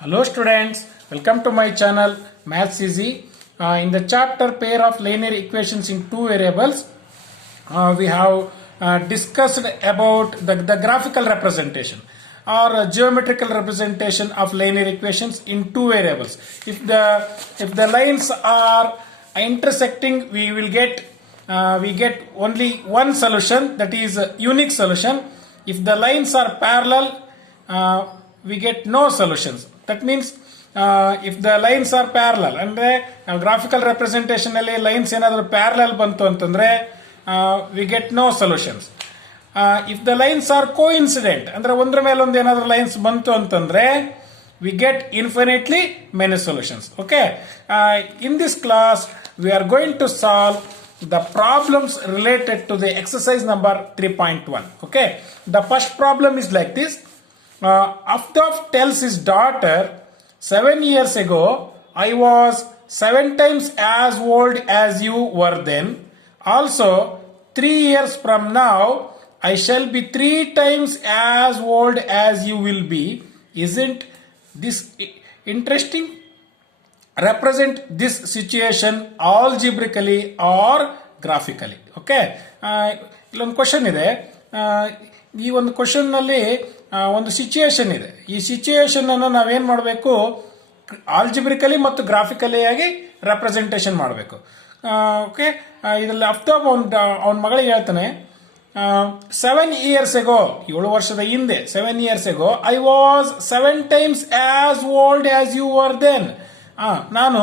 Hello students, welcome to my channel Maths Easy. In the chapter pair of linear equations in two variables, we have discussed about the graphical representation or geometrical representation of linear equations in two variables. If the lines are intersecting, we get only one solution, that is a unique solution. If the lines are parallel, we get no solutions. That means if the lines are parallel ಅಂದ್ರೆ graphical representation ಅಲ್ಲಿ lines ಏನಾದರೂ parallel ಬಂತು ಅಂತಂದ್ರೆ we get no solutions. If the lines are coincident ಅಂದ್ರೆ ಒಂದ್ರ ಮೇಲೆ ಒಂದು ಏನಾದರೂ ಲೈನ್ಸ್ ಬಂತು ಅಂತಂದ್ರೆ we get infinitely many solutions. Okay, in this class we are going to solve the problems related to the exercise number 3.1. okay, the first problem is like this. Aftaf tells his daughter, 7 years ago I was 7 times as old as you were then. Also 3 years from now I shall be 3 times as old as you will be. Isn't this interesting? Represent this situation algebraically or graphically. Okay, ಇಲ್ಲೊಂದು question ಇದೆ. ಈ ಒಂದು question ನಲ್ಲಿ ಒಂದು situation ಇದೆ. ಈ situation ಅನ್ನು ನಾವೇನ್ ಮಾಡಬೇಕು, ಆಲ್ಜಿಬ್ರಿಕಲಿ ಮತ್ತು ಗ್ರಾಫಿಕಲಿ ಆಗಿ ರೆಪ್ರೆಸೆಂಟೇಷನ್ ಮಾಡಬೇಕು. ಓಕೆ, ಇದರಲ್ಲಿ ಅಫ್ತಾಬ್ ಅವನ ಮಗಳಿಗೆ ಹೇಳ್ತಾನೆ, 7 years ago, 7 ವರ್ಷದ ಹಿಂದೆ, 7 years ago I was 7 times as old as you were then. ನಾನು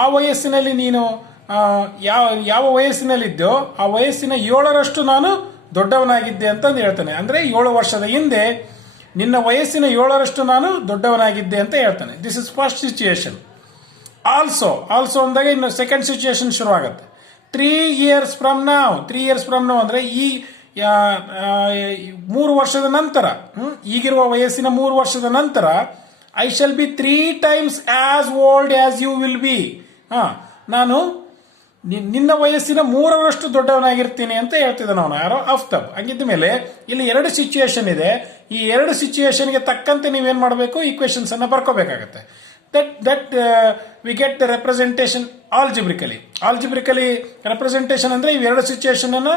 ಆ ವಯಸ್ಸಿನಲ್ಲಿ, ನೀನು ಯಾವ ವಯಸ್ಸಿನಲ್ಲಿದ್ದೋ ಆ ವಯಸ್ಸಿನ 7ರಷ್ಟು ನಾನು ದೊಡ್ಡವನಾಗಿದ್ದೆ ಅಂತಂದು ಹೇಳ್ತಾನೆ. ಅಂದ್ರೆ 7 ವರ್ಷದ ಹಿಂದೆ ನಿನ್ನ ವಯಸ್ಸಿನ 7ರಷ್ಟು ನಾನು ದೊಡ್ಡವನಾಗಿದ್ದೆ ಅಂತ ಹೇಳ್ತಾನೆ. This is first situation. Also ಅಂದಾಗ ಇನ್ನು ಸೆಕೆಂಡ್ ಸಿಚುಯೇಷನ್ ಶುರು ಆಗುತ್ತೆ. 3 years from now ಅಂದ್ರೆ ಈ 3 ವರ್ಷದ ನಂತರ, ಈಗಿರುವ ವಯಸ್ಸಿನ 3 ವರ್ಷದ ನಂತರ I shall be 3 times as old as you will be. ನಾನು ನಿನ್ನ ವಯಸ್ಸಿನ 3ರಷ್ಟು ದೊಡ್ಡವನಾಗಿರ್ತೀನಿ ಅಂತ ಹೇಳ್ತಿದ್ದಾನೆ ಅವನು, ಯಾರೋ ಅಫ್ತಾಬ್. ಹಂಗಿದ್ದ ಮೇಲೆ ಇಲ್ಲಿ 2 ಸಿಚುಯೇಷನ್ ಇದೆ. ಈ 2 ಸಿಚುಯೇಷನ್ಗೆ ತಕ್ಕಂತೆ ನೀವೇನ್ ಮಾಡಬೇಕು, ಈಕ್ವೇಶನ್ಸ್ ಅನ್ನ ಬರ್ಕೋಬೇಕಾಗತ್ತೆ. That we get the representation algebraically representation ಅಂದ್ರೆ ಈ 2 ಸಿಚುಯೇಷನ್ ಅನ್ನ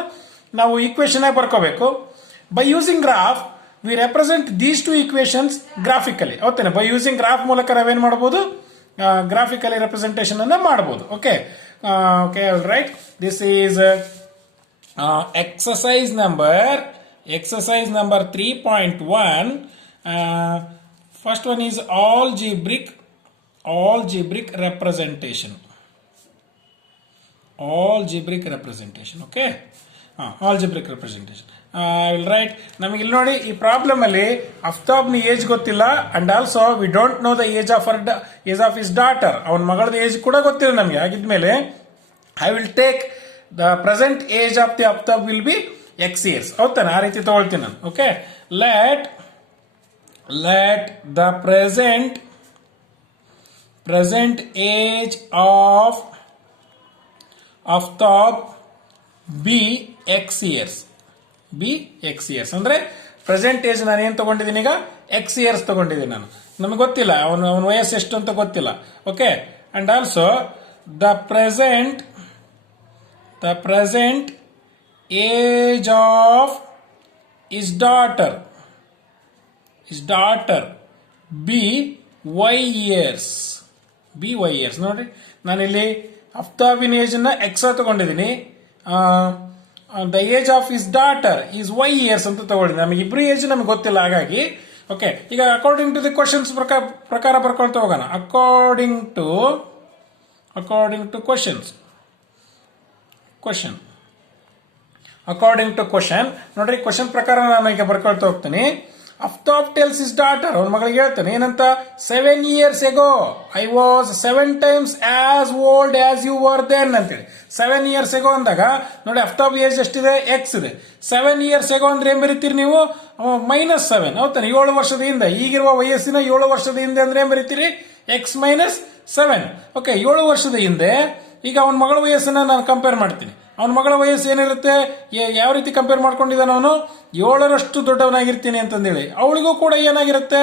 ನಾವು ಈಕ್ವೇಶನ್ ಆಗಿ ಬರ್ಕೋಬೇಕು. By using graph we represent these 2 equations graphically. ಹೌದೇನೆ, ಬೈ ಯೂಸಿಂಗ್ ಗ್ರಾಫ್ ಮೂಲಕ ನಾವೇನ್ ಮಾಡಬಹುದು, ಗ್ರಾಫಿಕಲಿ ರೆಪ್ರೆಸೆಂಟೇಷನ್ ಅನ್ನ ಮಾಡಬಹುದು. Okay, right. This is exercise number 3.1. First one is algebraic representation. Okay, algebraic representation. I will write. ನಮಗೆ ಇಲ್ಲಿ ನೋಡಿ, ಈ ಪ್ರಾಬ್ಲಮ್ ಅಲ್ಲಿ ಅಫ್ತಾಬ್ನ ಏಜ್ ಗೊತ್ತಿಲ್ಲ, and also we don't know the age of his daughter. ಅವನ ಮಗಳದ ಏಜ್ ಕೂಡ ಗೊತ್ತಿಲ್ಲ ನಮಗೆ. ಆಗಿದ್ಮೇಲೆ I will take the present age of the Aftab will be x years. ಹೌದಾನೆ, ಆ ರೀತಿ ತಗೊಳ್ತೀನಿ ನಾನು. Okay, let the present age of Aftab be x years. ಅಂದ್ರೆ ಪ್ರೆಸೆಂಟ್ ಏಜ್ ನಾನು ಏನ್ ತಗೊಂಡಿದ್ದೀನಿ ಈಗ, x years ತಗೊಂಡಿದ್ದೀನಿ ನಾನು. ನಮಗೆ ಗೊತ್ತಿಲ್ಲ ಅವನ ವಯಸ್ಸು ಎಷ್ಟು ಅಂತ ಗೊತ್ತಿಲ್ಲ. Okay, and also the present age of his daughter be y years. ನೋಡ್ರಿ, ನಾನಿಲ್ಲಿ ಅಫ್ತಾಬಿನ ಏಜ್ ಅನ್ನ ಎಕ್ಸ್ ತಗೊಂಡಿದ್ದೀನಿ. The age of his daughter is y years ಅಂತ ತಗೊಂಡಿದ್ದೀನಿ. ನಮಗೆ ಇಬ್ರು ಏಜ್ ನಮಗೆ ಗೊತ್ತಿಲ್ಲ. ಹಾಗಾಗಿ ಓಕೆ, ಈಗ ಅಕಾರ್ಡಿಂಗ್ ಟು ದಿ ಕ್ವಶನ್ಸ್ ಪ್ರಕಾರ ಬರ್ಕೊಳ್ತಾ ಹೋಗೋಣ. ಅಕಾರ್ಡಿಂಗ್ ಟು ಕ್ವಶನ್ ನೋಡ್ರಿ, ಕ್ವಶನ್ ಪ್ರಕಾರ ನಾನು ಈಗ ಬರ್ಕೊಳ್ತಾ ಹೋಗ್ತೀನಿ. ಅಫ್ತಾಬ್ ಟೆಲ್ಸ್ ಹಿಸ್ ಡಾಟರ್, ಅವನ ಮಗಳಿಗೆ ಹೇಳ್ತಾನೆ ಏನಂತ, 7 years ago I was 7 times as old as you were then ಅಂತೇಳಿ. 7 years ago ಅಂದಾಗ ನೋಡಿ, ಅಫ್ತಾಬ್ ಏಜ್ ಎಷ್ಟಿದೆ, ಎಕ್ಸ್ ಇದೆ. 7 years ago ಅಂದ್ರೆ ಏನ್ ಬರೀತೀರಿ ನೀವು, -7. ಹೌದಾನೆ, 7 ವರ್ಷದ ಹಿಂದೆ, ಈಗಿರುವ ವಯಸ್ಸಿನ 7 ವರ್ಷದ ಹಿಂದೆ ಅಂದ್ರೆ ಏನ್ ಬರೀತೀರಿ, x -7. ಓಕೆ, 7 ವರ್ಷದ ಹಿಂದೆ ಈಗ ಅವನ ಮಗಳ ವಯಸ್ಸನ್ನ ನಾನು ಕಂಪೇರ್ ಮಾಡ್ತೀನಿ. ಅವನ ಮಗಳ ವಯಸ್ಸು ಏನಿರುತ್ತೆ, ಯಾವ ರೀತಿ ಕಂಪೇರ್ ಮಾಡ್ಕೊಂಡಿದ್ದಾನೆ ಅವನು, 7ರಷ್ಟು ದೊಡ್ಡವನಾಗಿರ್ತೀನಿ ಅಂತಂದೇಳಿ. ಅವಳಿಗೂ ಕೂಡ ಏನಾಗಿರುತ್ತೆ,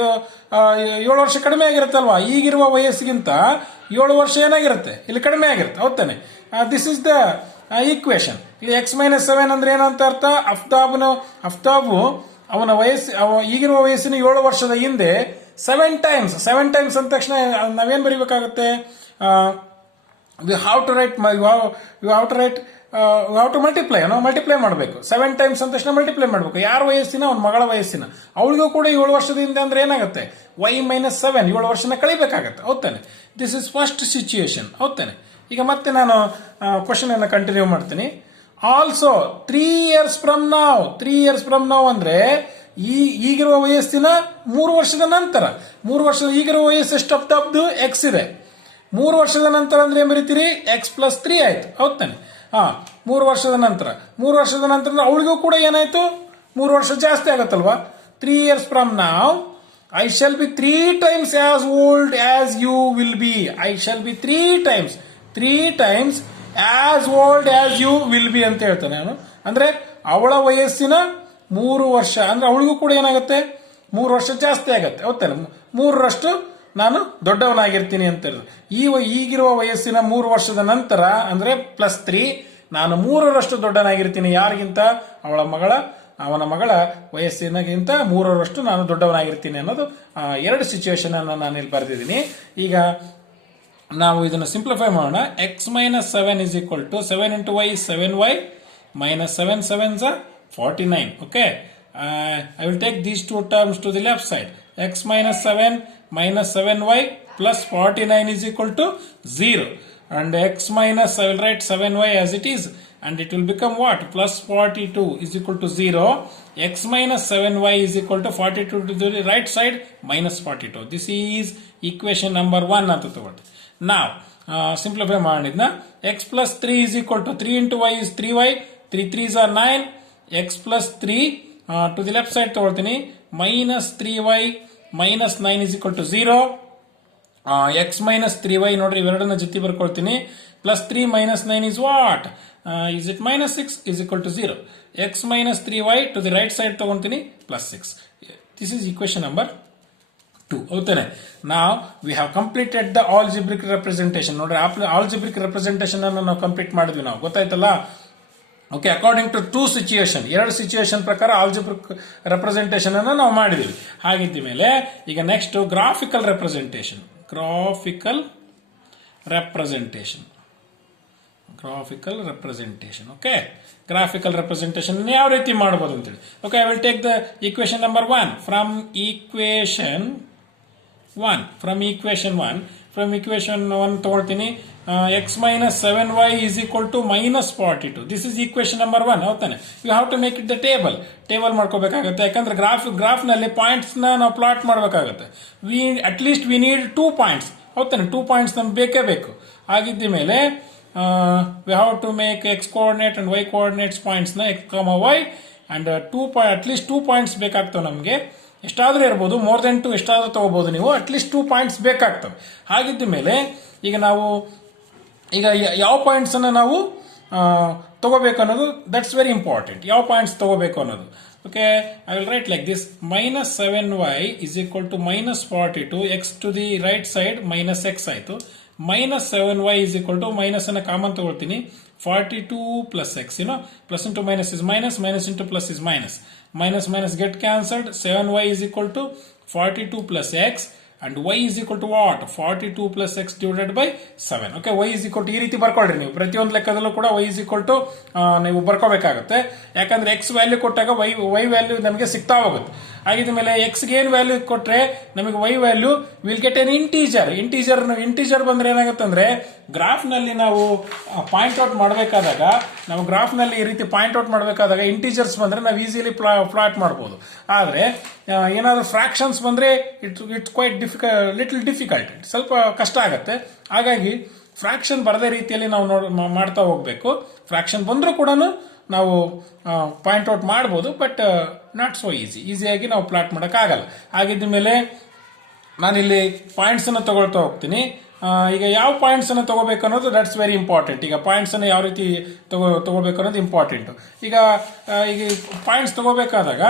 7 ವರ್ಷ ಕಡಿಮೆ ಆಗಿರುತ್ತಲ್ವಾ, ಈಗಿರುವ ವಯಸ್ಸಿಗಿಂತ 7 ವರ್ಷ ಏನಾಗಿರುತ್ತೆ, ಇಲ್ಲಿ ಕಡಿಮೆ ಆಗಿರುತ್ತೆ. ಹೌದಾನೆ? This is the equation. ಇಲ್ಲಿ x-7 ಅಂದ್ರೆ ಏನಂತ ಅರ್ಥ, ಅಫ್ತಾಬು ಅವನ ಈಗಿರುವ ವಯಸ್ಸಿನ 7 ವರ್ಷದ ಹಿಂದೆ 7 ಟೈಮ್ಸ್ ಅಂದ ತಕ್ಷಣ ನಾವೇನ್ ಬರೀಬೇಕಾಗುತ್ತೆ, we have to multiply. ನಾವು ಮಲ್ಟಿಪ್ಲೈ ಮಾಡಬೇಕು. 7 ಟೈಮ್ಸ್ ಅಂತ ತಕ್ಷಣ ಮಲ್ಟಿಪ್ಲೈ ಮಾಡಬೇಕು. ಯಾರ ವಯಸ್ಸಿನ, ಅವನ ಮಗಳ ವಯಸ್ಸಿನ. ಅವಳಿಗೂ ಕೂಡ 7 ವರ್ಷದಿಂದ ಅಂದ್ರೆ ಏನಾಗುತ್ತೆ, y-7 7 ವರ್ಷನ ಕಳಿಬೇಕಾಗತ್ತೆ. ಹೌದಾನೆ? This is first situation. ಹೌದಾನೆ? ಈಗ ಮತ್ತೆ ನಾನು ಕ್ವಶನ್ ಅನ್ನ ಕಂಟಿನ್ಯೂ ಮಾಡ್ತೀನಿ. ಆಲ್ಸೋ 3 years from now ಅಂದ್ರೆ ಈಗಿರುವ ವಯಸ್ಸಿನ 3 ವರ್ಷದ ನಂತರ. 3 ವರ್ಷದ ಈಗಿರುವ ವಯಸ್ಸು ಎಷ್ಟು ಅಫ್ತಾಬ್ದು, ಎಕ್ಸ್ ಇದೆ. 3 ವರ್ಷದ ನಂತರ ಅಂದ್ರೆ ಏನ್ ಬರೀತೀರಿ, x+3 ಆಯ್ತು. ಹೌದಾನೆ? 3 ವರ್ಷದ ನಂತರ ಅವಳಿಗೂ ಕೂಡ ಏನಾಯ್ತು, 3 ವರ್ಷ ಜಾಸ್ತಿ ಆಗತ್ತಲ್ವಾ. 3 years from now I shall be 3 times as old as you will be. I shall be 3 times as old as you will be ಅಂತ ಹೇಳ್ತಾನೆ ಅವನು. ಅಂದ್ರೆ ಅವಳ ವಯಸ್ಸಿನ 3 ವರ್ಷ ಅಂದ್ರೆ ಅವಳಿಗೂ ಕೂಡ ಏನಾಗುತ್ತೆ, 3 ವರ್ಷ ಜಾಸ್ತಿ ಆಗತ್ತೆ. ಹೌದಾನೆ? 3ರಷ್ಟು ನಾನು ದೊಡ್ಡವನಾಗಿರ್ತೀನಿ ಅಂತ ಹೇಳಿದ್ರು. ಈಗಿರುವ ವಯಸ್ಸಿನ 3 ವರ್ಷದ ನಂತರ ಅಂದ್ರೆ +3 ನಾನು 3ರಷ್ಟು ದೊಡ್ಡವನಾಗಿರ್ತೀನಿ. ಯಾರಿಗಿಂತ, ಅವನ ಮಗಳ ವಯಸ್ಸಿನಗಿಂತ 3ರಷ್ಟು ನಾನು ದೊಡ್ಡವನಾಗಿರ್ತೀನಿ ಅನ್ನೋದು 2 ಸಿಚುವೇಶನ್ ಅನ್ನು ನಾನು ಇಲ್ಲಿ ಬರೆದಿದ್ದೀನಿ. ಈಗ ನಾವು ಇದನ್ನು ಸಿಂಪ್ಲಿಫೈ ಮಾಡೋಣ. x-7 is equal to 7 into y is 7y minus 7 7s are 49. Okay, I will take these two terms to the left side. x-7 minus 7y plus 49 is equal to 0. And I will write 7y as it is, and it will become what? Plus 42 is equal to 0. X minus 7y is equal to 42 to the right side minus 42. This is equation number 1 ಅಂತ ತಗೊಳ್ಳಿ. Now simplify ಮಾಡಿದ್ನ x plus 3 is equal to 3 into y is 3y. 3 3s are 9. x plus 3 to the left side ತಗೊಳ್ತೀನಿ. minus 3y minus 9 is equal to 0. x minus 3y ನೋಡ್ರಿ, ಇವೆರಡನ್ನ ಜೊತೆ ಬರ್ಕೊಳ್ತೀನಿ. plus 3 minus 9 is what? Is it minus 6 is equal to 0. x minus 3y to the right side ತಗೊಂತೀನಿ plus 6. This is equation number 2. ಹೌದಾನೆ? Now we have completed the algebraic representation. ನೋಡ್ರಿ, algebraic representation ಅನ್ನು ನಾವು complete ಮಾಡಿದ್ವಿ. ನಾವು ಗೊತ್ತಾಯ್ತಲ್ಲ. Okay, according to 2 situation, 2 situation ಪ್ರಕಾರ algebraic representation ಅನ್ನು ನಾವು ಮಾಡಿದೀವಿ. ಹಾಗಿದ್ದ ಮೇಲೆ ಈಗ next graphical representation. Okay, graphical representation ಯಾವ ರೀತಿ ಮಾಡಬಹುದು ಅಂತೇಳಿ. Okay, I will take the equation number 1 from equation 1 ತಗೊಳ್ತೀನಿ. x minus 7y is equal to minus 42. This is equation number 1. ಹೌದಾನೆ? You have to make it the table ಮಾಡ್ಕೋಬೇಕಾಗುತ್ತೆ. ಯಾಕಂದ್ರೆ graph ನಲ್ಲಿ points ನಾವು plot ಮಾಡಬೇಕಾಗುತ್ತೆ. At least we need 2 points. ಹೌದಾನೆ? 2 points ನಮ್ಗೆ ಬೇಕೇ ಬೇಕು. ಆಗಿದ್ದ ಮೇಲೆ we have to make x coordinate and y coordinates points ನ x, y and at least 2 points ಬೇಕಾಗ್ತವೆ ನಮಗೆ. ಎಷ್ಟಾದ್ರೂ ಇರ್ಬೋದು, ಮೋರ್ ದೆನ್ 2 ಎಷ್ಟಾದ್ರೂ ತಗೋಬಹುದು ನೀವು. ಅಟ್ ಲೀಸ್ಟ್ 2 ಪಾಯಿಂಟ್ಸ್ ಬೇಕಾಗ್ತವೆ. ಹಾಗಿದ್ದ ಮೇಲೆ ಈಗ ಯಾವ ಪಾಯಿಂಟ್ಸ್ ಅನ್ನ ನಾವು ತಗೋಬೇಕು ಅನ್ನೋದು, ದಟ್ಸ್ ವೆರಿ ಇಂಪಾರ್ಟೆಂಟ್. ಯಾವ ಪಾಯಿಂಟ್ಸ್ ತಗೋಬೇಕು ಅನ್ನೋದು. Okay, I will write like this. minus 7y is equal to minus 42. x to the right side minus x ಆಯ್ತು. minus 7y is equal to minus ಅನ್ನ ಕಾಮನ್ ತಗೊಳ್ತೀನಿ. 42 plus x, plus into minus is minus, minus into plus is minus. Minus get cancelled. 7y is equal to 42 plus x. And y is equal to what? 42 plus x divided by 7. Okay, y is equal to ಈ ರೀತಿ ಬರ್ಕೊಳ್ರಿ ನೀವು. ಪ್ರತಿಯೊಂದು ಲೆಕ್ಕದಲ್ಲೂ ಕೂಡ y is equal to ನೀವು ಬರ್ಕೋಬೇಕಾಗುತ್ತೆ. ಯಾಕಂದ್ರೆ x value ಕೊಟ್ಟಾಗ y value ನಮಗೆ ಸಿಗ್ತಾ ಹೋಗುತ್ತೆ. ಆಗಿದ ಮೇಲೆ x ಗೆ ಏನು ವ್ಯಾಲ್ಯೂ ಕೊಟ್ರೆ ನಮಗೆ y value will get N integer ಬಂದ್ರೆ ಏನಾಗುತ್ತೆ ಅಂದ್ರೆ, ಗ್ರಾಫ್ ನಲ್ಲಿ ನಾವು ಪಾಯಿಂಟ್ ಔಟ್ ಮಾಡಬೇಕಾದಾಗ, ಈ ರೀತಿ ಪಾಯಿಂಟ್ ಔಟ್ ಮಾಡಬೇಕಾದಾಗ ಇಂಟೀಜರ್ಸ್ ಬಂದ್ರೆ ನಾವು ಈಸಿಲಿ ಪ್ಲಾಟ್ ಮಾಡಬಹುದು. ಆದ್ರೆ ಏನಾದ್ರು ಫ್ರಾಕ್ಷನ್ಸ್ ಬಂದ್ರೆ ಇಟ್ಸ್ ಕ್ವೈಟ್ ಲಿಟಲ್ ಡಿಫಿಕಲ್ಟ್, ಸ್ವಲ್ಪ ಕಷ್ಟ ಆಗತ್ತೆ. ಹಾಗಾಗಿ ಫ್ರಾಕ್ಷನ್ ಬರದೇ ರೀತಿಯಲ್ಲಿ ನಾವು ಮಾಡ್ತಾ ಹೋಗ್ಬೇಕು. ಫ್ರಾಕ್ಷನ್ ಬಂದ್ರೂ ಕೂಡ ನಾವು ಪಾಯಿಂಟ್ ಔಟ್ ಮಾಡಬಹುದು, ಬಟ್ ನಾಟ್ ಸೋ ಈಸಿಯಾಗಿ ನಾವು ಪ್ಲಾಟ್ ಮಾಡೋಕ್ಕಾಗಲ್ಲ. ಹಾಗಿದ್ದ ಮೇಲೆ ನಾನಿಲ್ಲಿ ಪಾಯಿಂಟ್ಸ್ ಅನ್ನು ತಗೊಳ್ತಾ ಹೋಗ್ತೀನಿ. ಈಗ ಯಾವ ಪಾಯಿಂಟ್ಸ್ ಅನ್ನು ತಗೋಬೇಕು ಅನ್ನೋದು ದಟ್ಸ್ ವೆರಿ ಇಂಪಾರ್ಟೆಂಟ್. ಈಗ ಪಾಯಿಂಟ್ಸ್ ಅನ್ನು ಯಾವ ರೀತಿ ತಗೋಬೇಕು ಅನ್ನೋದು ಇಂಪಾರ್ಟೆಂಟ್. ಈಗ ಈಗ ಪಾಯಿಂಟ್ಸ್ ತಗೋಬೇಕಾದಾಗ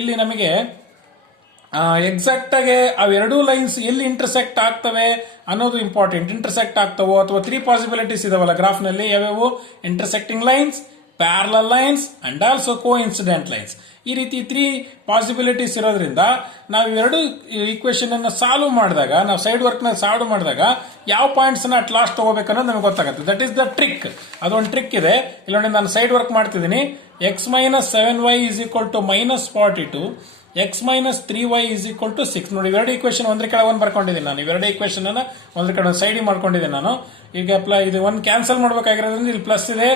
ಇಲ್ಲಿ ನಮಗೆ ಎಕ್ಸಾಕ್ಟ್ ಆಗಿ ಅವೆರಡೂ ಲೈನ್ಸ್ ಎಲ್ಲಿ ಇಂಟರ್ಸೆಕ್ಟ್ ಆಗ್ತವೆ ಅನ್ನೋದು ಇಂಪಾರ್ಟೆಂಟ್. ಇಂಟರ್ಸೆಕ್ಟ್ ಆಗ್ತವೋ ಅಥವಾ 3 ಪಾಸಿಬಿಲಿಟೀಸ್ ಇದಾವಲ್ಲ ಗ್ರಾಫ್ ನಲ್ಲಿ, ಯಾವ್ಯಾವು? Intersecting lines, parallel lines and also coincident lines. ಈ ರೀತಿ 3 ಪಾಸಿಬಿಲಿಟೀಸ್ ಇರೋದ್ರಿಂದ ನಾವು ಇವೆರಡು ಈಕ್ವೇಶನ್ ಅನ್ನು ಸಾಲ್ವ್ ಮಾಡಿದಾಗ, ನಾವು ಸೈಡ್ ವರ್ಕ್ ನ ಸಾಲ್ವ್ ಮಾಡಿದಾಗ ಯಾವ ಪಾಯಿಂಟ್ಸ್ ಅನ್ನ ಅಟ್ ಲಾಸ್ಟ್ ತಗೋಬೇಕು ಅನ್ನೋದು ನಮಗೆ ಗೊತ್ತಾಗುತ್ತೆ. That is the trick. ಅದೊಂದು ಟ್ರಿಕ್ ಇದೆ. ಇಲ್ಲೊಂದು ನಾನು ಸೈಡ್ ವರ್ಕ್ ಮಾಡ್ತಿದ್ದೀನಿ. x minus 7y is equal to minus 42, x minus 3y is equal to 6. ನೋಡಿ, ಇವೆರಡು ಈಕ್ವೇಶನ್ ಒಂದ್ರ ಕಡೆ ಒಂದು ಬರ್ಕೊಂಡಿದ್ದೀನಿ ನಾನು. ಇವೆರಡು ಈಕ್ವೇಶನ್ ಅನ್ನ ಒಂದ್ರ ಕಡೆ ಸೈಡ್ ಮಾಡ್ಕೊಂಡಿದ್ದೀನಿ ನಾನು. ಈಗ ಇದು ಒಂದು ಕ್ಯಾನ್ಸಲ್ ಮಾಡಬೇಕಾಗಿರೋದ್ರಿಂದ ಇಲ್ಲಿ ಪ್ಲಸ್ ಇದೆ,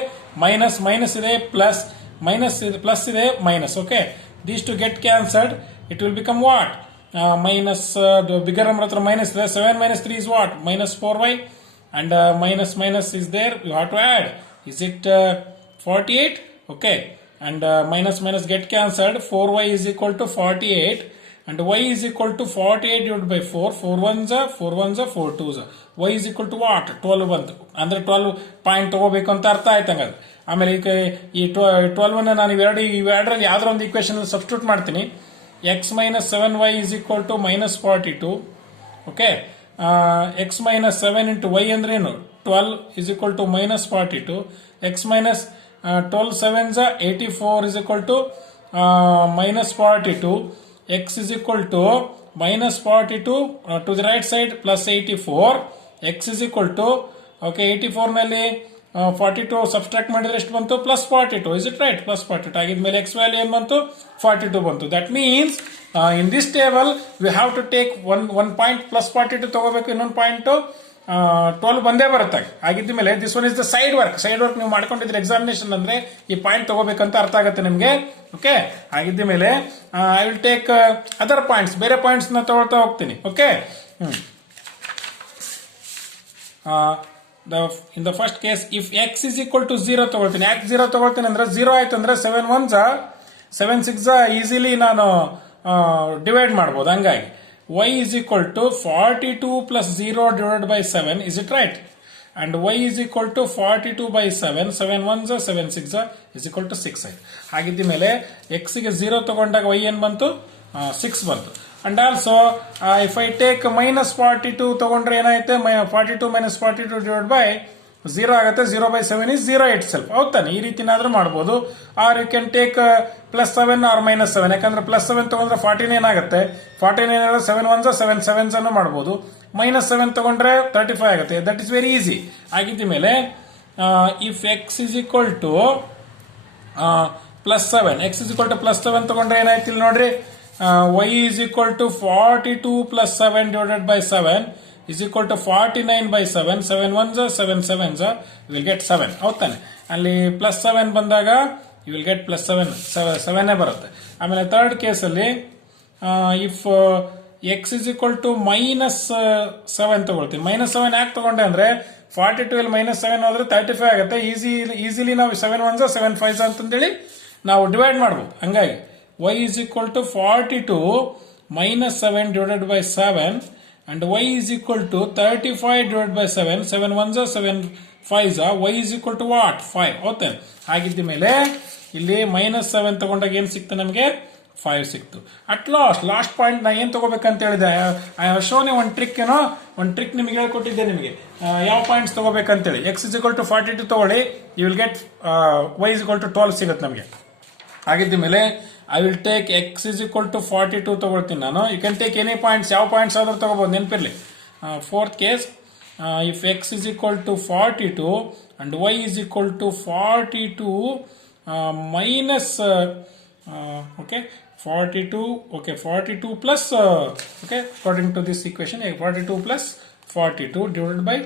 ಮೈನಸ್ ಮೈನಸ್ ಇದೆ, ಪ್ಲಸ್ ಮೈನಸ್ ಇದೆ, ಪ್ಲಸ್ ಇದೆ, minus. Okay, these two get cancelled. It will become what? Minus bigger number ಹತ್ರ ಮೈನಸ್ ಇದೆ. 7 minus 3 is what? Minus 4y. And minus minus is there. You have to add. Is it 48? Okay. And minus minus get cancelled. 4y is equal to 48. And y is equal to 48 divided by 4. 4 ones are 4 ones are 4 twos are. Y is equal to what? 12 ಬಂತು. ಅಂದ್ರೆ 12 point ತಗೋಬೇಕು ಅಂತ ಅರ್ಥ ಆಯ್ತಂಗ. ಆಮೇಲೆ ಈ 12 ಅನ್ನ ನಾನು ಇವೆರಡರಲ್ಲಿ ಯಾವ್ದಾರ ಒಂದು ಈಕ್ವೇಶನ್ ಸಬ್ಸ್ಟಿಟ್ಯೂಟ್ ಮಾಡ್ತೀನಿ. x minus 7y is equal to minus 42. Okay, x minus 7 into y ಅಂದ್ರೆ ಏನು? 12 is equal to minus 42. x minus 12 sevens are 84 is equal to minus 42. X is equal to minus 42 to the right side plus 84. X is equal to, okay, 84 ನಲ್ಲಿ 42 subtract ಮಾಡಿದ್ರೆ ಎಷ್ಟು ಬಂತು? Plus 42. Is it right? Plus 42 ಆಗಿದ್ಮೇಲೆ x value ಏನ್ ಬಂತು? 42 ಬಂತು. That means in this table we have to take one point plus 42 ತಗೋಬೇಕು, ಇನ್ನೊಂದು ಪಾಯಿಂಟ್ 12 ಬಂದೇ ಬರುತ್ತೆ. ಆಗಿದ್ದ ಮೇಲೆ this one is the side work. Side work ನೀವು ಮಾಡ್ಕೊಂಡಿದ್ರೆ ಎಕ್ಸಾಮಿನೇಷನ್ ಅಂದ್ರೆ ಈ ಪಾಯಿಂಟ್ ತಗೋಬೇಕಂತ ಅರ್ಥ ಆಗುತ್ತೆ ನಿಮಗೆ. ಓಕೆ, ಆಗಿದ್ದ ಮೇಲೆ I will take other points, ಬೇರೆ ಪಾಯಿಂಟ್ಸ್ ನ ತಗೊಳ್ತಾ ಹೋಗ್ತೀನಿ. Okay, in the first case, if x is equal to 0 ತಗೊಳ್ತೀನಿ. ಯಾಕೆ 0 ತಗೊಳ್ತೀನಿ ಅಂದ್ರೆ 0 ಆಯ್ತು ಅಂದ್ರೆ 7 1s 7 6 ಈಸಿಲಿ ನಾನು ಡಿವೈಡ್ ಮಾಡ್ಬೋದು. ಹಂಗಾಗಿ y is equal to 42 plus 0 divided by 7. Is it right? And y is equal to 42 by 7. 7 1s 7 6 is equal to 6 ಆಯ್ತು. ಹಾಗಿದ್ದ ಮೇಲೆ x ಗೆ 0 ತಗೊಂಡಾಗ y ಏನ್ ಬಂತು? 6 ಬಂತು. And also if I take minus 42 ತಗೊಂಡ್ರೆ ಏನಾಯ್ತು? 42 minus 42 divided by 0 ಆಗುತ್ತೆ. 0 by 7 is 0 itself. ಹೌದಾನೆ? ಈ ರೀತಿನಾದ್ರೂ ಮಾಡಬಹುದು. Or you can take plus 7 or minus 7. ಯಾಕಂದ್ರೆ ಪ್ಲಸ್ 7 ತಗೊಂಡ್ರೆ 49 ಆಗುತ್ತೆ. 49 7 1s 7 7s ಅನ್ನು ಮಾಡಬಹುದು. ಮೈನಸ್ 7 ತಗೊಂಡ್ರೆ 35 ಆಗುತ್ತೆ. That is very easy. ಆಗಿದ್ದ ಮೇಲೆ if x is equal to plus 7, x is equal to plus 7 ತಗೊಂಡ್ರೆ ಏನಾಯ್ತು ಇಲ್ಲಿ ನೋಡ್ರಿ? y is equal to 42 plus 7 divided by 7 is equal to 49 by 7. 7 1s 7 7s you will get 7. ಹೌದಾನೆ? ಅಲ್ಲಿ plus 7 ಬಂದಾಗ you will get plus 7 7 ಬರುತ್ತೆ. ಆಮೇಲೆ third ಕೇಸಲ್ಲಿ if x is equal to minus 7 ತಗೊಳ್ತೀನಿ. ಮೈನಸ್ 7 ಯಾಕೆ ತಗೊಂಡೆ ಅಂದ್ರೆ 42 ಅಲ್ಲಿ ಮೈನಸ್ 7 ಹೋದ್ರೆ 35 ಆಗುತ್ತೆ. ಈಸಿಲಿ ನಾವು 7 1s 7 5s ಅಂತಂದೇಳಿ ನಾವು ಡಿವೈಡ್ ಮಾಡ್ಬೋದು. ಹಂಗಾಗಿ y is equal to 42 minus 7 divided by 7 and y is equal to 35 divided by 7. 7 1s 7 5s y is equal to what? 5. Okay, ಹಾಗಿದ್ದ ಮೇಲೆ ಇಲ್ಲಿ ಮೈನಸ್ 7 ತಗೊಂಡಾಗ ಏನ್ ಸಿಕ್ತು ನಮಗೆ? 5 ಸಿಕ್ತು. ಅಟ್ ಲಾಸ್ಟ್ ಪಾಯಿಂಟ್ ನಾ ಏನ್ ತಗೋಬೇಕಂತ ಹೇಳಿದೆ? ಐ ಹ್ಯಾವ್ ಶೋನ್ ಒಂದು ಟ್ರಿಕ್. ಏನೋ ಒಂದು ಟ್ರಿಕ್ ನಿಮಗೆ ಹೇಳ್ಕೊಟ್ಟಿದ್ದೆ ನಿಮಗೆ ಯಾವ ಪಾಯಿಂಟ್ಸ್ ತಗೋಬೇಕಂತೇಳಿ. x is equal to 42 ತಗೊಳ್ಳಿ, you will get y is equal to 12 ಸಿಗುತ್ತೆ ನಮಗೆ. ಆಗಿದ್ದ ಮೇಲೆ I will take x is equal to 42 ತಗೊಳ್ತೀನಿ ನಾನು. You can take any points, ಯಾವ ಪಾಯಿಂಟ್ಸ್ ಆದ್ರೂ ತಗೋಬಹುದು, ನೆನಪಿರ್ಲಿ. Fourth case, if x is equal to 42 and y is equal to 42 minus okay 42 okay 42 plus okay according to this equation 42 plus 42 divided by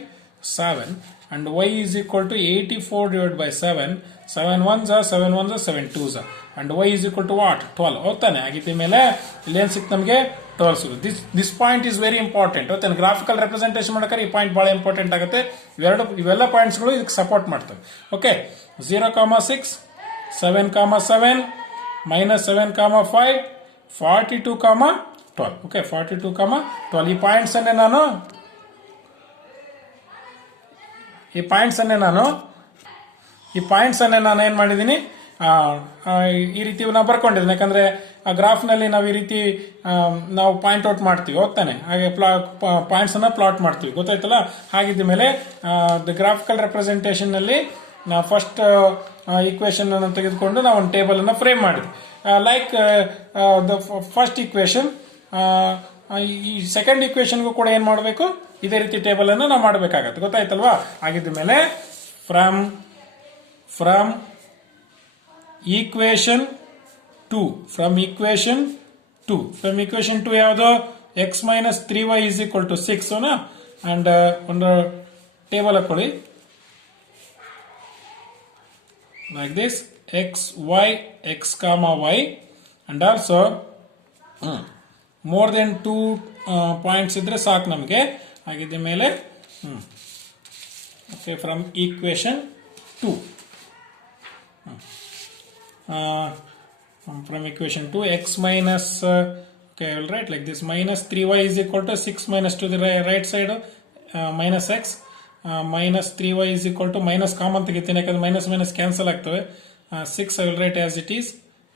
7 and y is equal to 84 divided by 7. 7 1s are 7 1s are 7 2s are and y is equal to what? 12. ಹೋಗ್ತಾನೆ ಆಗಿದ್ದ ಮೇಲೆ ಇಲ್ಲಿ ಏನು ಸಿಕ್ತು ನಮಗೆ 12 ಸಿಗುತ್ತೆ. This point is very important. ಹೋಗ್ತಾನೆ graphical representation ಮಾಡಕ್ಕೆ ಈ ಪಾಯಿಂಟ್ ಬಹಳ ಇಂಪಾರ್ಟೆಂಟ್ ಆಗುತ್ತೆ. ಇವೆಲ್ಲ ಪಾಯಿಂಟ್ಸ್ಗಳು ಇದಕ್ಕೆ ಸಪೋರ್ಟ್ ಮಾಡ್ತವೆ. ಓಕೆ 0,6 7,7 minus 7,5 42,12 ಓಕೆ 42,12 ಈ ಪಾಯಿಂಟ್ಸ್ ಅನ್ನೇ ನಾನು ಈ ಪಾಯಿಂಟ್ಸ್ ಅನ್ನೇ ನಾನು ಏನು ಮಾಡಿದ್ದೀನಿ, ಈ ರೀತಿ ನಾವು ಬರ್ಕೊಂಡಿದ್ದೀನಿ. ಯಾಕಂದ್ರೆ ಆ ಗ್ರಾಫ್ನಲ್ಲಿ ನಾವು ಈ ರೀತಿ ನಾವು ಪಾಯಿಂಟ್ ಔಟ್ ಮಾಡ್ತೀವಿ, ಹೋಗ್ತಾನೆ ಹಾಗೆ ಪಾಯಿಂಟ್ಸ್ ಅನ್ನ ಪ್ಲಾಟ್ ಮಾಡ್ತೀವಿ, ಗೊತ್ತಾಯ್ತಲ್ಲ. ಹಾಗಿದ್ದ ಮೇಲೆ ದ ಗ್ರಾಫಿಕಲ್ ರೆಪ್ರೆಸೆಂಟೇಷನ್ ನಲ್ಲಿ ನಾವು ಫಸ್ಟ್ ಈಕ್ವೇಶನ್ ಅನ್ನು ತೆಗೆದುಕೊಂಡು ನಾವು ಒಂದು ಟೇಬಲ್ ಅನ್ನು ಫ್ರೇಮ್ ಮಾಡಿದ್ವಿ. ಲೈಕ್ ದ ಫಸ್ಟ್ ಈಕ್ವೇಶನ್, ಈ ಸೆಕೆಂಡ್ ಈಕ್ವೇಶನ್ಗೂ ಕೂಡ ಏನ್ ಮಾಡಬೇಕು, ಇದೇ ರೀತಿ ಟೇಬಲ್ ಅನ್ನು ನಾವು ಮಾಡಬೇಕಾಗತ್ತೆ, ಗೊತ್ತಾಯ್ತಲ್ವಾ. ಆಗಿದ್ದ ಮೇಲೆ ಫ್ರಮ್ ಈಕ್ವೇಶನ್ 2 ಯಾವುದು, x minus 3y is equal to 6 and ಒಂದು ಟೇಬಲ್ ಹಾಕೊಳ್ಳಿ like this, x comma y, and also more than 2 points ಇದ್ರೆ ಸಾಕು ನಮಗೆ. ಹಾಗಿದ್ದ ಮೇಲೆ okay, from equation 2 from equation 2 x minus okay, I will write like this, minus 3y is equal to 6 minus to the right side minus x, minus 3y is equal to minus common ತೆಗಿತೀನಿ ಯಾಕಂದ್ರೆ minus minus cancel ಆಗ್ತವೆ. 6 I will write as it is.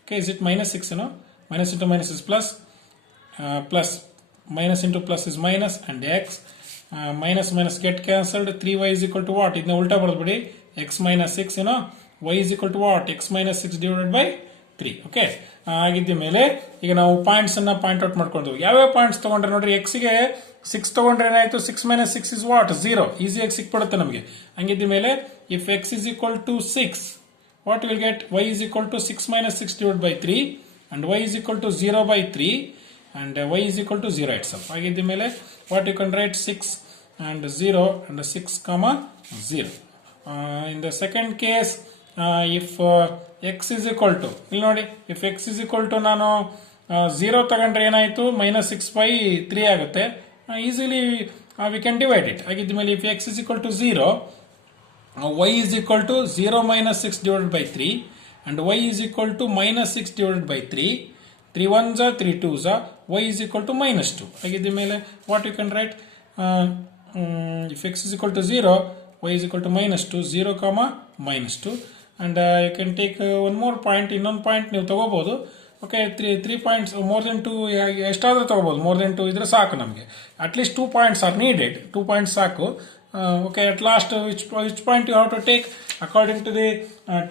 Okay, is it minus 6? Minus into minus is plus, plus minus into plus is minus, and x minus minus get cancelled. 3y is equal to what? ಇದನ್ನ ಉಲ್ಟಾ ಬರೆದ್ಬಿಡಿ, x minus 6 y is equal to what? x minus 6 divided by 3. Okay, ಆಗಿದ್ದ ಮೇಲೆ ಈಗ ನಾವು points ಅನ್ನ point out ಮಾಡ್ಕೊಂಡು ಯಾವ್ಯಾವ points ತಗೊಂಡ್ರೆ ನೋಡ್ರಿ, x ಗೆ 6 ತಗೊಂಡ್ರೆ ಏನಾಯ್ತು, 6 minus 6 is what? 0. ಈಸಿಯಾಗಿ ಸಿಕ್ಬಿಡುತ್ತೆ ನಮಗೆ. ಹಂಗಿದ್ದ ಮೇಲೆ if x is equal to 6, what we will get? y is equal to 6 minus 6 divided by 3, and y is equal to 0 by 3, and y is equal to 0 itself. ಆಗಿದ್ದ ಮೇಲೆ what you can write, 6 and 0 and 6 comma 0. In the second case, if x is equal to, ಇಲ್ಲಿ ನೋಡಿ, if x is equal to ನಾನು 0 ತಗೊಂಡ್ರೆ ಏನಾಯ್ತು, minus 6 by 3 ಆಗುತ್ತೆ. Easily we can divide it. ಆಗಿದ್ದ ಮೇಲೆ if x is equal to 0, y is equal to 0 minus 6 divided by 3, and y is equal to minus 6 divided by 3. 3 1s are 3 2s are, y is equal to minus 2. ಆಗಿದ್ದ ಮೇಲೆ what you can write, if x is equal to 0, y is equal to minus 2, 0 comma minus 2, and you can take one more point, ಇನ್ನೊಂದು point ನೀವು ತಗೋಬಹುದು. Okay, 3 points, more than 2 ಎಷ್ಟಾದ್ರೂ ತಗೋಬಹುದು, more than 2 ಇದ್ರೆ ಸಾಕು ನಮಗೆ. At least 2 points are needed, 2 points ಸಾಕು. Okay, at last which point you have to take according to the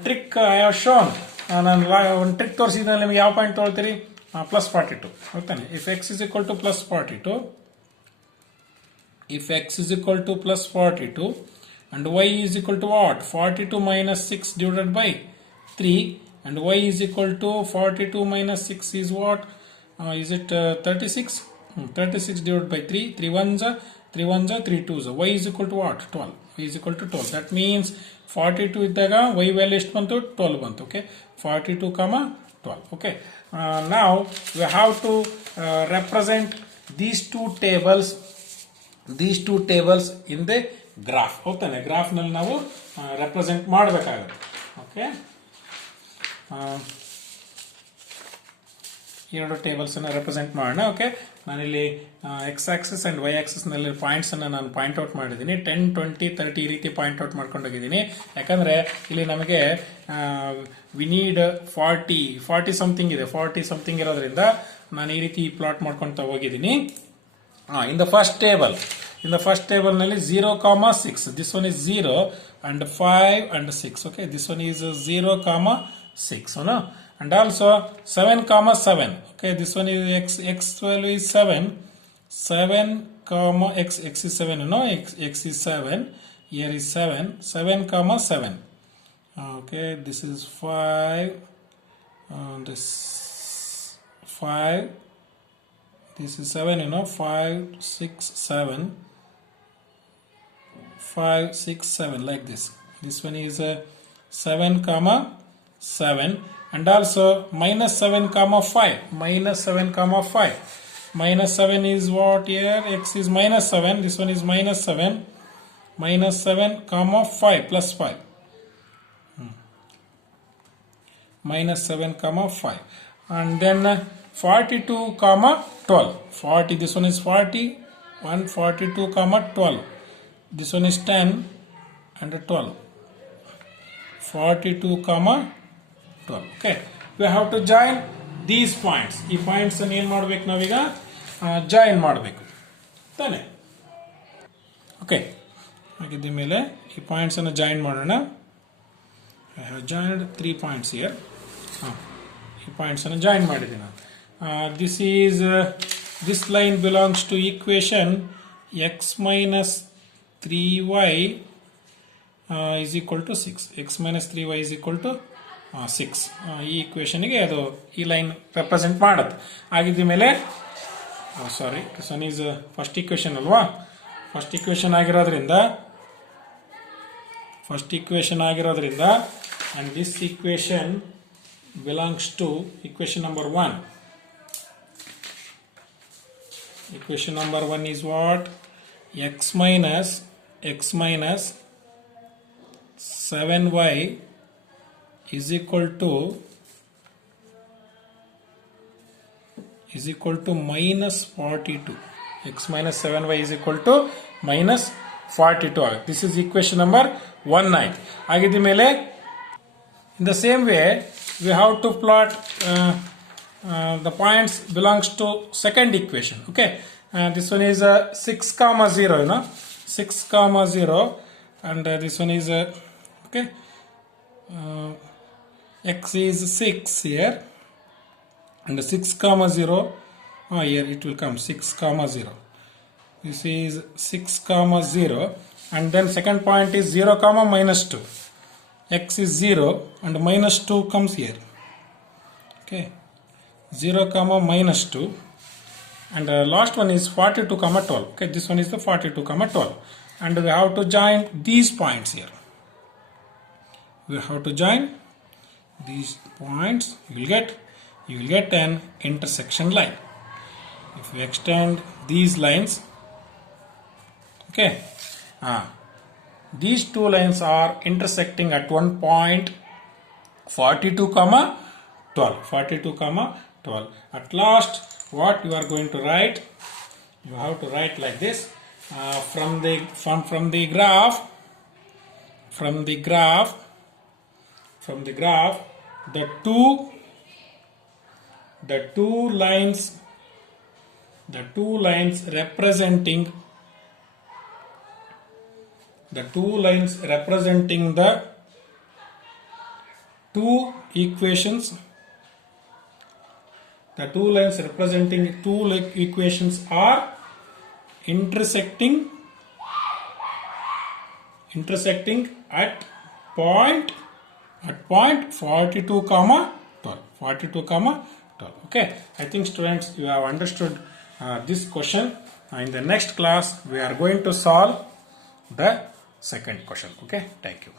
trick I have shown. ನಾನು ಒಂದು ಟ್ರಿಕ್ ತೋರಿಸಿದ್ರೆ ನಿಮಗೆ ಯಾವ ಪಾಯಿಂಟ್ ತೊಗೊಳ್ತೀರಿ, ಪ್ಲಸ್ 42. ಓಕೆನೆ, if x is equal to plus 42, if x is equal to plus 42 and y is equal to what? 42 minus 6 divided by 3, and y is equal to 42 minus 6 is what? Is it 36? 36 divided by 3, 3 1s are 3 1s are 3 2s are. Y is equal to what? 12. Y is equal to 12. That means 42 ಇದ್ದಾಗ y value ಎಷ್ಟು ಬಂತು, 12 ಬಂತು. Okay, 42 comma 12. Okay, now we have to represent these two tables in the graph. ಹೋಗ್ತಾನೆ, graph ನಲ್ಲಿ ನಾವು represent ಮಾಡಬೇಕಾಗುತ್ತೆ. Okay, ಎರಡು tables ಅನ್ನು ರೆಪ್ರೆಸೆಂಟ್ ಮಾಡೋಣ. ಓಕೆ, ನಾನಿಲ್ಲಿ x axis and y axis ನಲ್ಲಿ ಪಾಯಿಂಟ್ಸ್ ಅನ್ನು ನಾನು ಪಾಯಿಂಟ್ ಔಟ್ ಮಾಡಿದ್ದೀನಿ. 10 20 30 ಈ ರೀತಿ ಪಾಯಿಂಟ್ ಔಟ್ ಮಾಡ್ಕೊಂಡು ಹೋಗಿದ್ದೀನಿ. ಯಾಕಂದ್ರೆ ಇಲ್ಲಿ ನಮಗೆ ವಿ ನೀಡ್ 40 ಸಮಥಿಂಗ್ ಇದೆ, 40 ಸಮಥಿಂಗ್ ಇರೋದ್ರಿಂದ ನಾನು ಈ ರೀತಿ ಪ್ಲಾಟ್ ಮಾಡ್ಕೊಂತ ಹೋಗಿದ್ದೀನಿ. In the first table ನಲ್ಲಿ 0 comma 6, this one is 0 and 5 and 6. Okay, this one is 0 comma 6, no? And also 7 comma 7. Okay, this one is x value is 7 comma x is 7, no? X is 7, here is 7 comma 7. Okay, this is 5, this 5, this is 7, 5 6 7, 5 6 7, like this. This one is 7 comma 7, and also minus 7 comma 5, minus 7 comma 5. Minus 7 is what here? X is minus 7, this one is minus 7 comma 5 plus 5. Minus 7 comma 5, and then 42 comma 12. 40, this one is 40, 42 comma 12. This one is 10, and 12. 42 comma 12. Okay, we have to join these points. ಈ points ಅನ್ನು ಏನು ಮಾಡಬೇಕು ನಾವೀಗ join ಮಾಡಬೇಕು ತಾನೆ. Okay, ಹಾಗಿದ್ದ ಮೇಲೆ ಈ points ಅನ್ನು ಜಾಯಿನ್ ಮಾಡೋಣ. I have joined 3 points here. ಈ ಪಾಯಿಂಟ್ಸ್ ಅನ್ನು ಜಾಯಿನ್ ಮಾಡಿದ್ದೀನಿ ನಾನು. This line belongs to equation x minus 3y is equal to 6. X minus 3y is equal to 6. ಈ ಈಕ್ವೇಷನ್ಗೆ ಅದು ಈ ಲೈನ್ ರೆಪ್ರೆಸೆಂಟ್ ಮಾಡುತ್ತೆ. ಆಗಿದ್ದ ಮೇಲೆ ಸಾರಿ, ಸನ್ ಈಸ್ ಫಸ್ಟ್ ಈಕ್ವೇಷನ್ ಅಲ್ವಾ. ಫಸ್ಟ್ ಈಕ್ವೇಷನ್ ಆಗಿರೋದ್ರಿಂದ and this equation belongs to equation number 1. Equation number 1 is what? X minus 7y is equal to minus 42. X minus 7y is equal to minus 42. This is equation number 19. ಆಗಿದ್ದ ಮೇಲೆ in the same way we have to plot the points belongs to second equation. Okay, this one is 6 comma 0, 6 comma 0, and this one is okay, x is 6 here, and 6 comma 0, here it will come 6 comma 0. This is 6 comma 0, and then second point is 0 comma minus 2. X is 0 and minus 2 comes here. Okay, 0 comma minus 2, and last one is 42 comma 12. Okay, this one is the 42 comma 12, and we have to join these points here. We have to join these points. You will get an intersection line. If we extend these lines, okay, these two lines are intersecting at one point 42 comma 12. 42 comma 12. At last, what you are going to write? You have to write like this. From the graph, the two lines representing the two equations, are intersecting at point 42 comma 12. Okay, I think students you have understood this question. In the next class we are going to solve the second question. Okay, thank you.